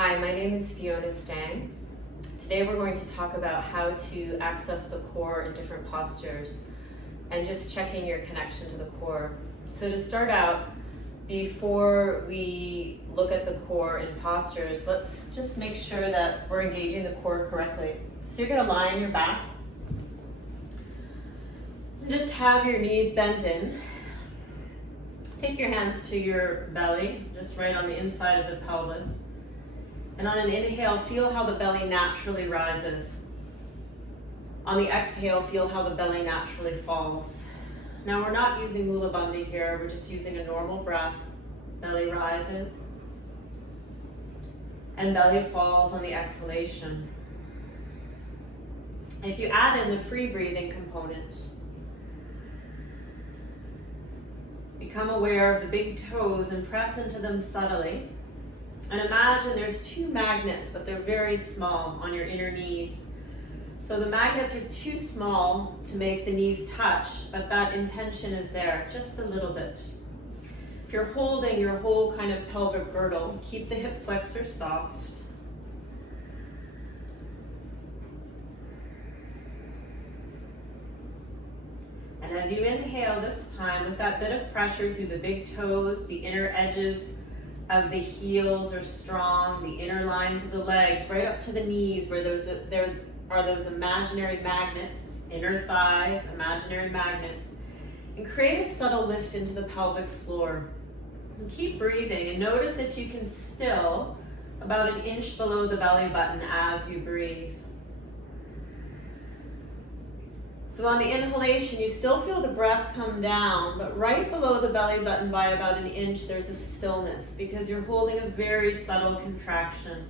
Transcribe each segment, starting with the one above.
Hi, my name is Fiona Stang. Today we're going to talk about how to access the core in different postures and just checking your connection to the core. So to start out, before we look at the core in postures, let's just make sure that we're engaging the core correctly. So you're going to lie on your back and just have your knees bent in. Take your hands to your belly, just right on the inside of the pelvis. And on an inhale, feel how the belly naturally rises. On the exhale, feel how the belly naturally falls. Now we're not using mulabandha here, we're just using a normal breath. Belly rises and belly falls on the exhalation. If you add in the free breathing component, become aware of the big toes and press into them subtly. And imagine there's two magnets, but they're very small on your inner knees. So the magnets are too small to make the knees touch, but that intention is there, just a little bit. If you're holding your whole kind of pelvic girdle, keep the hip flexor soft. And as you inhale this time, with that bit of pressure through the big toes, the inner edges of the heels are strong, the inner lines of the legs, right up to the knees where there are those imaginary magnets, inner thighs, imaginary magnets, and create a subtle lift into the pelvic floor. And keep breathing and notice if you can still about an inch below the belly button as you breathe. So on the inhalation, you still feel the breath come down, but right below the belly button by about an inch, there's a stillness because you're holding a very subtle contraction.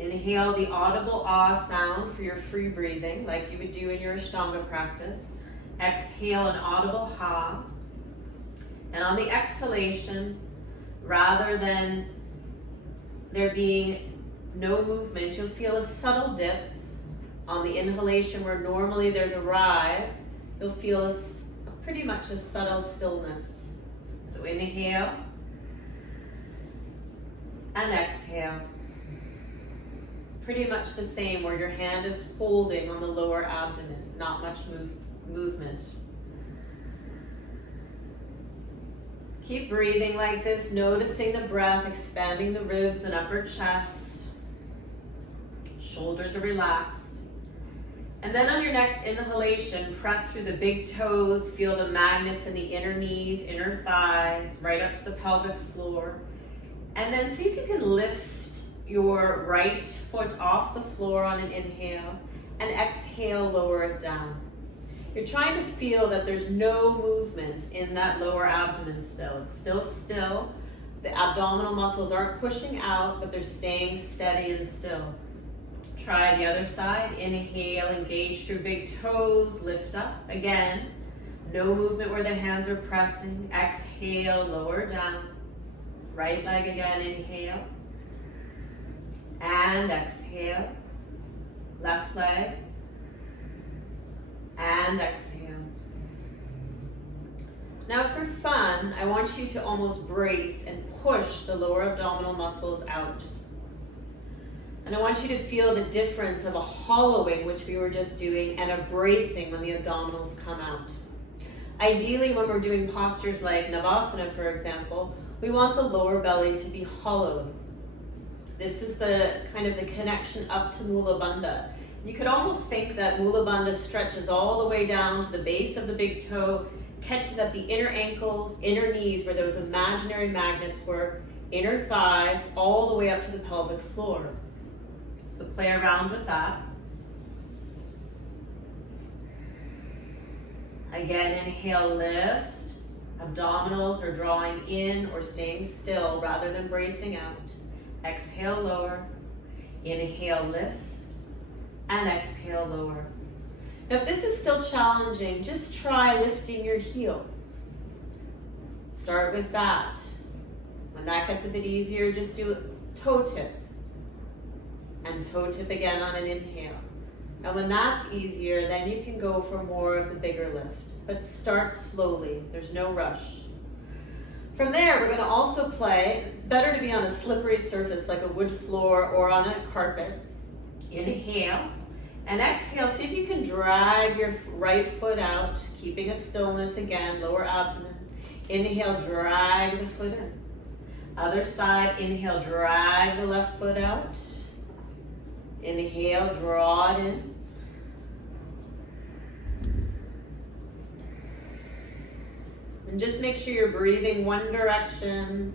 Inhale the audible ah sound for your free breathing, like you would do in your Ashtanga practice. Exhale an audible ha. And on the exhalation, rather than there being no movement, you'll feel a subtle dip. On the inhalation, where normally there's a rise, you'll feel pretty much a subtle stillness. So inhale and exhale. Pretty much the same, where your hand is holding on the lower abdomen, not much movement. Keep breathing like this, noticing the breath, expanding the ribs and upper chest. Shoulders are relaxed. And then on your next inhalation, press through the big toes, feel the magnets in the inner knees, inner thighs, right up to the pelvic floor. And then see if you can lift your right foot off the floor on an inhale, and exhale, lower it down. You're trying to feel that there's no movement in that lower abdomen still. It's still still. The abdominal muscles aren't pushing out, but they're staying steady and still. Try the other side. Inhale, engage through big toes, lift up. Again, no movement where the hands are pressing. Exhale, lower down. Right leg again, inhale. And exhale. Left leg. And exhale. Now for fun, I want you to almost brace and push the lower abdominal muscles out. And I want you to feel the difference of a hollowing, which we were just doing, and a bracing when the abdominals come out. Ideally, when we're doing postures like Navasana, for example, we want the lower belly to be hollowed. This is the kind of the connection up to mulabandha. You could almost think that mulabandha stretches all the way down to the base of the big toe, catches at the inner ankles, inner knees, where those imaginary magnets were, inner thighs, all the way up to the pelvic floor. So play around with that. Again, inhale, lift. Abdominals are drawing in or staying still rather than bracing out. Exhale, lower. Inhale, lift. And exhale, lower. Now, if this is still challenging, just try lifting your heel. Start with that. When that gets a bit easier, just do toe tip. And toe tip again on an inhale. And when that's easier, then you can go for more of the bigger lift. But start slowly, there's no rush. From there, we're going to also play. It's better to be on a slippery surface like a wood floor or on a carpet. Inhale and exhale. See if you can drag your right foot out, keeping a stillness again, lower abdomen. Inhale, drag the foot in. Other side, inhale, drag the left foot out. Inhale, draw it in. And just make sure you're breathing one direction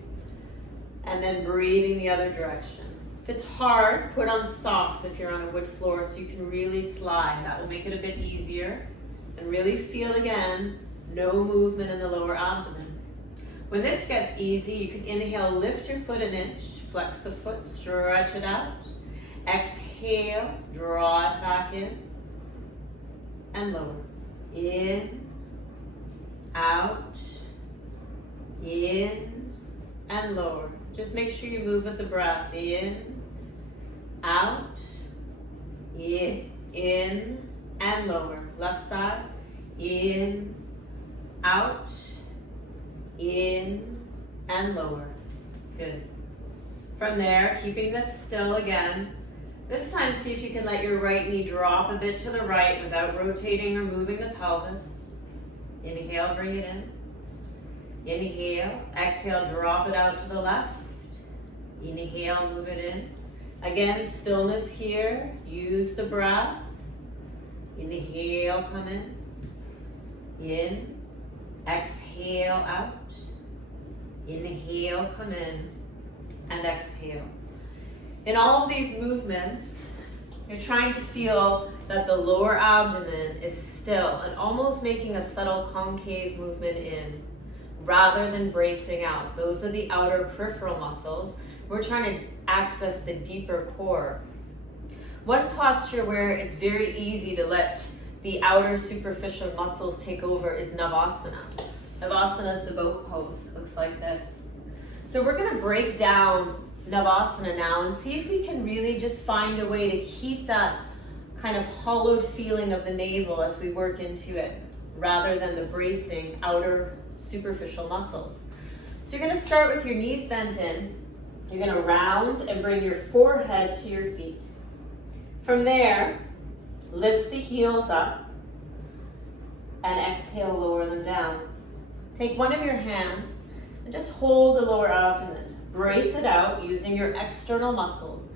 and then breathing the other direction. If it's hard, put on socks if you're on a wood floor so you can really slide. That will make it a bit easier. And really feel again, no movement in the lower abdomen. When this gets easy, you can inhale, lift your foot an inch, flex the foot, stretch it out. Exhale, draw it back in and lower. In, out, in, and lower. Just make sure you move with the breath. In, out, in, and lower. Left side, in, out, in, and lower. Good. From there, keeping this still again. This time, see if you can let your right knee drop a bit to the right without rotating or moving the pelvis. Inhale, bring it in. Inhale, exhale, drop it out to the left. Inhale, move it in. Again, stillness here. Use the breath. Inhale, come in. In. Exhale, out. Inhale, come in. And exhale. In all of these movements, you're trying to feel that the lower abdomen is still and almost making a subtle concave movement in rather than bracing out. Those are the outer peripheral muscles. We're trying to access the deeper core. One posture where it's very easy to let the outer superficial muscles take over is Navasana. Navasana is the boat pose. It looks like this. So we're going to break down Navasana now and see if we can really just find a way to keep that kind of hollowed feeling of the navel as we work into it, rather than the bracing outer superficial muscles. So you're going to start with your knees bent in. You're going to round and bring your forehead to your feet. From there, lift the heels up and exhale, lower them down. Take one of your hands and just hold the lower abdomen. Brace it out using your external muscles,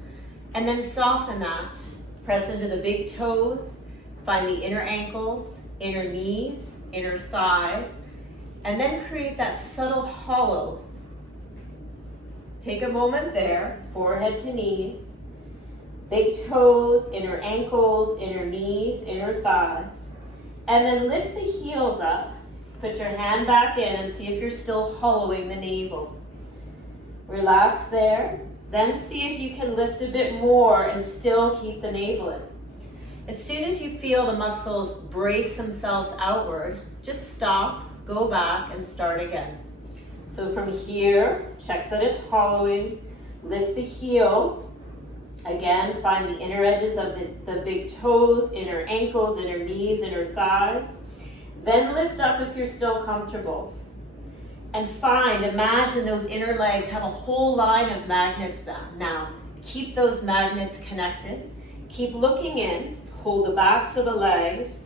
and then soften that. Press into the big toes, find the inner ankles, inner knees, inner thighs, and then create that subtle hollow. Take a moment there, forehead to knees, big toes, inner ankles, inner knees, inner thighs, and then lift the heels up. Put your hand back in and see if you're still hollowing the navel. Relax there. Then see if you can lift a bit more and still keep the navel in. As soon as you feel the muscles brace themselves outward, just stop, go back, and start again. So from here, check that it's hollowing. Lift the heels. Again, find the inner edges of the big toes, inner ankles, inner knees, inner thighs. Then lift up if you're still comfortable. And imagine those inner legs have a whole line of magnets now. Keep those magnets connected. Keep looking in. Hold the backs of the legs.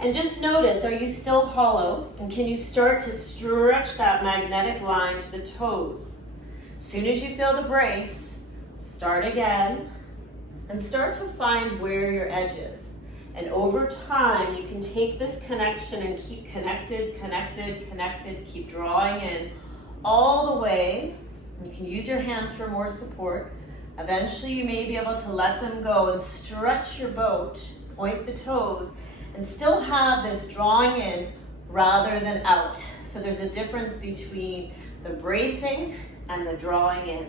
And just notice, are you still hollow? And can you start to stretch that magnetic line to the toes? As soon as you feel the brace, start again. And start to find where your edge is. And over time, you can take this connection and keep connected, keep drawing in all the way. You can use your hands for more support. Eventually, you may be able to let them go and stretch your boat, point the toes, and still have this drawing in rather than out. So there's a difference between the bracing and the drawing in.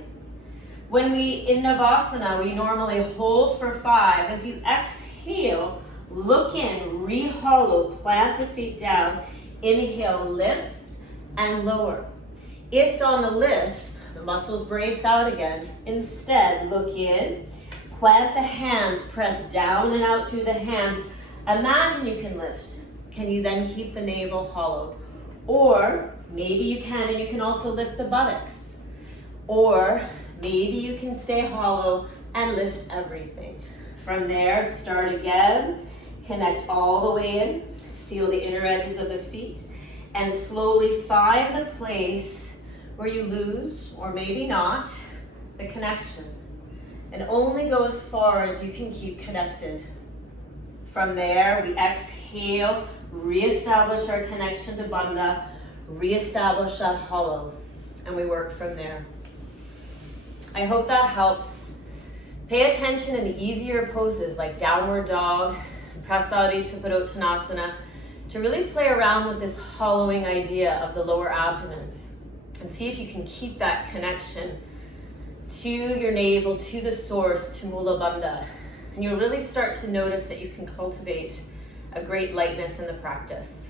In Navasana, we normally hold for 5. As you exhale, look in, re-hollow, plant the feet down, inhale, lift, and lower. If on the lift, the muscles brace out again, instead, look in, plant the hands, press down and out through the hands. Imagine you can lift. Can you then keep the navel hollowed? Or maybe you can, and you can also lift the buttocks. Or maybe you can stay hollow and lift everything. From there, start again. Connect all the way in. Seal the inner edges of the feet. And slowly find a place where you lose, or maybe not, the connection. And only go as far as you can keep connected. From there, we exhale, reestablish our connection to bandha, reestablish that hollow, and we work from there. I hope that helps. Pay attention in the easier poses like downward dog, prasadi to padottanasana, to really play around with this hollowing idea of the lower abdomen and see if you can keep that connection to your navel, to the source, to mulabandha. And you'll really start to notice that you can cultivate a great lightness in the practice.